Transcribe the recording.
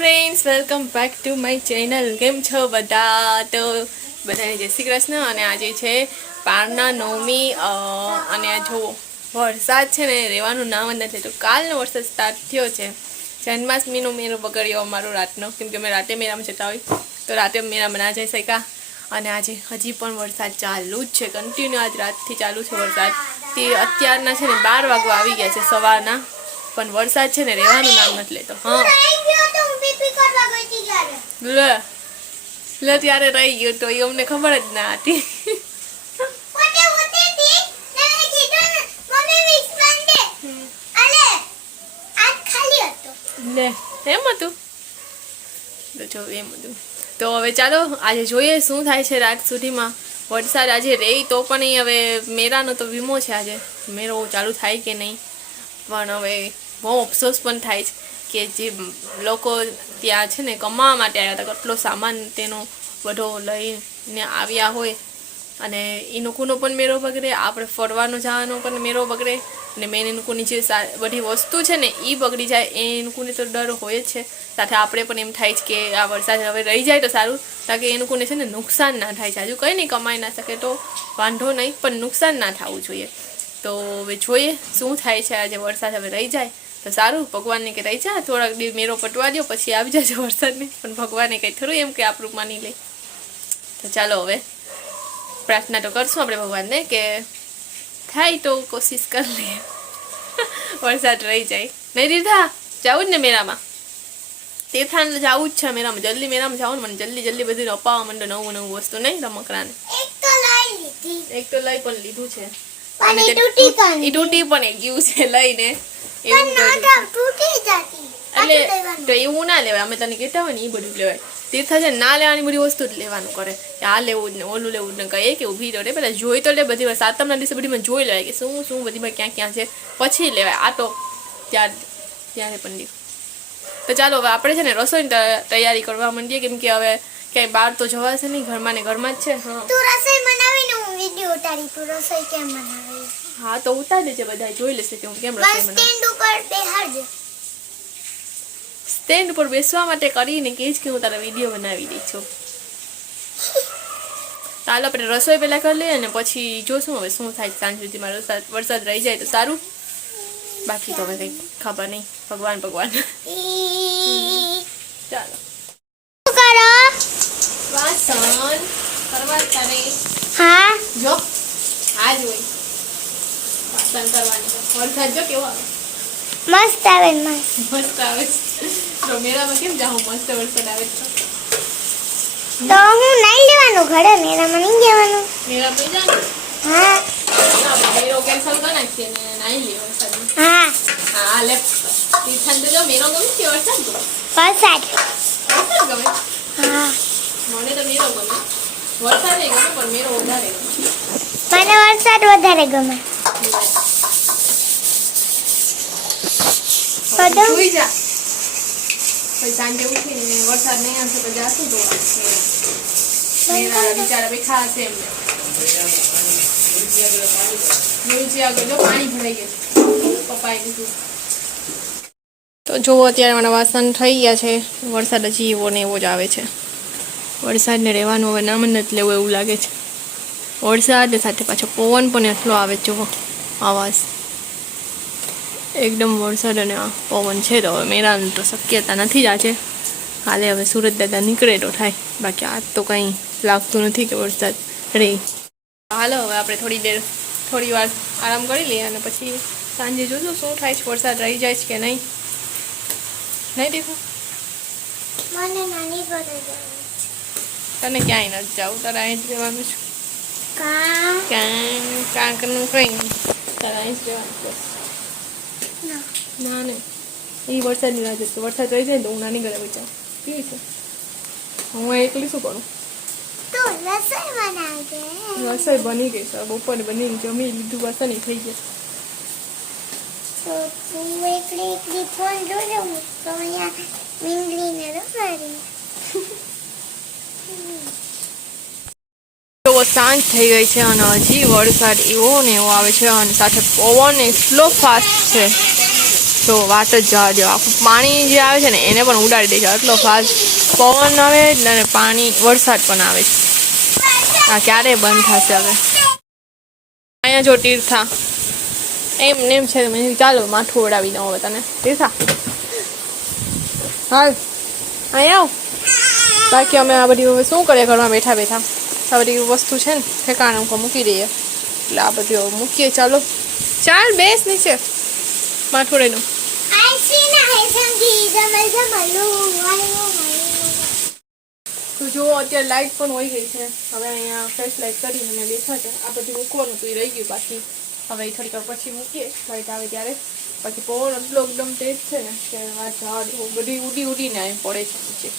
Friends welcome back to my channel. केम छो बधा? तो बधाने जय श्री कृष्ण। અને આજે છે પારના નવમી અને જો વરસાદ છે ને રહેવાનું નામ જ નથી. તો કાલનો વરસાદ સ્ટાર્ટ થયો છે. જન્માષ્ટમીનો મેળો બગડ્યો અમારો રાતનો, કેમ કે અમે રાતે મેળામાં જતા હોય તો રાતે મેળામાં ના જઈ શક્યા. અને આજે હજી પણ વરસાદ ચાલુ જ છે, કન્ટિન્યુ આજ રાતથી ચાલુ છે વરસાદ. તે અત્યારના છે ને 12 વાગવા આવી ગયા છે સવારના, પણ વરસાદ છે ને રહેવાનું નામ નથી લેતો. હા લે ત્યારે રહી ગયો તો એ અમને ખબર જ ના હતી. લે એમ હતું તો જો એમ હતું. તો હવે ચાલો આજે જોઈએ શું થાય છે રાત સુધીમાં. વરસાદ આજે રહી તો પણ અહીં હવે મેળાનો તો વીમો છે, આજે મેળો ચાલુ થાય કે નહીં. પણ હવે બહુ અફસોસ પણ થાય છે કે જે લોકો ત્યાં છે ને કમાવા માટે આવ્યા હતા, કેટલો સામાન તેનો બધો લઈને આવ્યા હોય, અને એ લોકોનો પણ મેળો બગડે, આપણે ફરવાનો જવાનો પણ મેળો બગડે, અને મેન એ લોકોની જે બધી વસ્તુ છે ને એ બગડી જાય એ લોકોને તો ડર હોય જ છે. સાથે આપણે પણ એમ થાય છે કે આ વરસાદ હવે રહી જાય તો સારું, તાકે એ લોકોને છે ને નુકસાન ના થાય છે. હજુ કંઈ નહીં કમાઈ ના શકે તો વાંધો નહીં, પણ નુકસાન ના થવું જોઈએ. તો હવે જોઈએ શું થાય છે. આજે વરસાદ હવે રહી જાય તો સારું. ભગવાનને કે રહી જા, થોડાક દિવસ મેળો પટવા દો પછી આવી જશે વરસાદને. પણ ભગવાને કંઈ થોડું એમ કે આપણું માની લે. તો ચાલો હવે પ્રાર્થના તો કરશું આપણે ભગવાનને કે થાય તો કોશિશ કરી લઈએ વરસાદ રહી જાય. નહીં દીધા જવું જ ને મેળામાં, તીર્થાને જવું જ છે મેળામાં. જલ્દી મેળામાં જાવ ને, મને જલ્દી જલ્દી બધું અપાવવા માંડો નવું નવું વસ્તુ. નહીં રમકડાને એક તો લઈ પણ લીધું છે, એ તૂટી પણ ગયું છે લઈને. એટલે તો એવું ના લેવાય, અમે તને કહેતા હોય ને એ બધું લેવાય. તીર્થ છે ના લેવાની બધી વસ્તુ જ લેવાનું કરે, કે આ લેવું જ ને ઓલું લેવું જ ને કહીએ કે ઊભી રહે પેલા જોઈ તો લે. બધી વાર સાતમના દિવસે બધીમાં જોઈ લેવાય કે શું શું બધીમાં ક્યાં ક્યાં છે, પછી લેવાય. આ તો ત્યારે પણ લીધું. તો ચાલો હવે આપણે છે ને રસોઈની તૈયારી કરવા માંડીએ, કેમ કે હવે ક્યાંય બહાર તો જવાશે નહીં, ઘરમાં ને ઘરમાં જ છે. હા તું રસોઈ બનાવીને હું વિડિયો ઉતારી, તું રસોઈ કેમ બનાવે? હા તો ઉતાર દેજે, બધા જોઈ લેશે કે હું કેમ રસોઈ બનાવું. સ્ટેન્ડ ઉપર બેહાડજે. સ્ટેન્ડ ઉપર બેસવા માટે કરીને કહીશ કે હું તારા વિડીયો બનાવી દઈ છું. ચાલો આપણે રસોઈ પહેલાં કરી લઈએ અને પછી જોશું હવે શું થાય. સાંજ સુધીમાં વરસાદ રહી જાય તો સારું, બાકી તો હવે કંઈ ખબર નહીં. ભગવાન ચાલો વાસણ કરવા તારે. હા જો આ જ હોય વાસણ કરવાની. વરસાદ જો કેવો આવે, મસ્ત આવે. મસ્ત આવે તો મેળામાં કેમ જાઉં? મસ્ત વરસાદ આવે તો હું નાઈ લેવાનું ઘરે, મેળામાં નહીં જવાનું. મેળામાં જવાનું? હા મેળો કેન્સલ કરી નાખીએ ને નાઈ લઈએ વરસાદમાં. હા હા લે તીર્થાન તો જો મેળો ગમે કે વરસાદ ગમે? વરસાદ ગમે. હા મને તો મેળો ગમે. વરસાદ નહીં ગમે પણ મેળો વધારે ગમે. મને વરસાદ વધારે ગમે. સુઈ જા પછી સાંજે ઉઠીને વરસાદ નહીં આવશે તો જાશું જોવા. બિચારા બેઠા હશે એમને નીચે આગળ જો પાણી ભરાઈ ગયું પપ્પાએ કીધું. તો જુઓ અત્યારે મારા વાસણ થઈ ગયા છે. વરસાદ હજી એવો ને એવો જ આવે છે. વરસાદને રહેવાનું હવે નામ નથી લેવું એવું લાગે છે. વરસાદ સાથે પાછો પવન પણ એટલો આવે છે, જુઓ આવાજ એકદમ વરસાદ અને પવન છે. તો હવે મેળાની તો શક્યતા નથી જ આજે. કાલે હવે સુરત દાદા નીકળે તો થાય, બાકી આજ તો કંઈ લાગતું નથી કે વરસાદ રહે. હાલો હવે આપણે થોડી વાર આરામ કરી લઈએ અને પછી સાંજે જોજો શું થાય છે. વરસાદ રહી જાય છે કે નહીં. નહીં દેખો તને ક્યાંય નથી જવું, તારે અહીં જ રહેવાનું છે. કાંકનું કંઈ નહીં, તારે અહીં જ રહેવાનું. ના ને એ વરસાદની રાહ જોઈ, વરસાદ રહી જાય તો હું નાની ઘરે બચાવ પીવી છે. હું એકલી શું કરું? રસોઈ બની ગઈ છે, બપોરે બનીને જમી લીધું, વાસણ થઈ ગયા. તો સાંજ થઈ ગઈ છે અને હજી વરસાદ એવો ને એવો આવે છે, અને સાથે પવન એટલો ફાસ્ટ છે તો વાત જ જવા દો, આખું પાણી જે આવે છે ને એને પણ ઉડાડી દે છે. એટલો ફાસ્ટ પવન આવે અને પાણી વરસાદ પણ આવે છે. આ ક્યારે બંધ થશે હવે? અહીંયા જો તીર્થા એમ નેમ છે. મેં ચાલો માથું ઓડાવી દઉં હવે તને. તીર્થા હાલ અહીંયા આવ. બાકી અમે આ બધી હવે શું કરીએ ઘરમાં બેઠા બેઠા? આ બધી વસ્તુ છે ને ઠેકાણે ઉપર મૂકી દઈએ. એટલે આ બધી હવે મૂકીએ. ચાલો ચાલ બેસ નીચે માથું ઓડાવી દઉં. તો જો અત્યારે લાઇટ પણ હોય ગઈ છે. હવે અહીંયા ફ્લેશ લાઇટ કરી અને બેઠા છે. આ બધું મૂકવાનું તો એ રહી ગયું. બાકી હવે થોડીક વાર પછી મૂકીએ લાઇટ આવે ત્યારે. બાકી પવન એટલો એકદમ તેજ છે ને કે વાત જવા દો. બધી ઉડીને અહીં પડે છે નીચે.